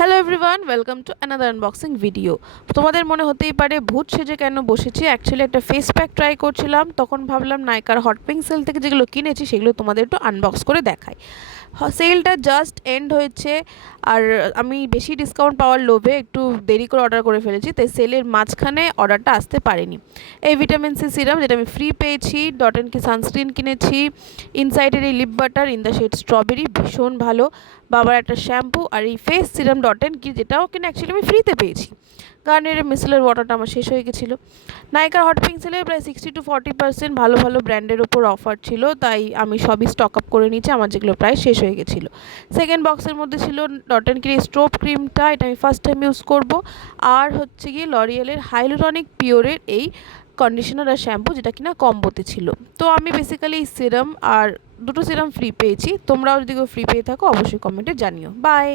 Hello everyone, welcome to another unboxing video. তোমাদের মনে হতেই পারে ভূত সেজে কেন বসেছি। অ্যাকচুয়ালি একটা ফেস প্যাক ট্রাই করছিলাম, তখন ভাবলাম নাইকার হট পিঙ্ক সেল থেকে যেগুলো কিনেছি সেগুলো তোমাদের একটু আনবক্স করে দেখাই। সেলটা জাস্ট এন্ড হয়েছে, আর আমি বেশি ডিসকাউন্ট পাওয়ার লোভে একটু দেরি করে অর্ডার করে ফেলেছি, তাই সেলের মাঝখানে অর্ডারটা আসতে পারেনি। এই ভিটামিন সি সিরাম যেটা আমি ফ্রি পেয়েছি, ডট অ্যান্ড কি সানস্ক্রিন কিনেছি, ইনসাইডের এই lip butter in the shade strawberry ভীষণ ভালো, বাবার একটা শ্যাম্পু, আর এই ফেস সিরাম ডট অ্যান্ড কি যেটাও কিনা অ্যাকচুয়ালি আমি ফ্রিতে পেয়েছি। গার্নিয়ারের মিসেলার ওয়াটারটা আমার শেষ হয়ে গেছিলো। নাইকার হট পিঙ্ক সেলে প্রায় 60-40% ভালো ভালো ব্র্যান্ডের ওপর অফার ছিল, তাই আমি সবই স্টক আপ করে নিয়েছি, আমার যেগুলো প্রায় শেষ হয়ে গেছিলো। সেকেন্ড বক্সের মধ্যে ছিল ডট অ্যান্ড কির স্ট্রোব ক্রিমটা, এটা আমি ফার্স্ট টাইম ইউজ করব। আর হচ্ছে গিয়ে লরিয়েলের হাইলোরনিক পিওরের এই কন্ডিশনার আর শ্যাম্পু, যেটা কিনা কম্বোতে ছিল। তো আমি বেসিক্যালি এই সিরাম আর দুটো সিরাম ফ্রি পেয়েছি। তোমরাও যদি ফ্রি পেয়ে থাকো অবশ্যই কমেন্টে জানিও। বাই।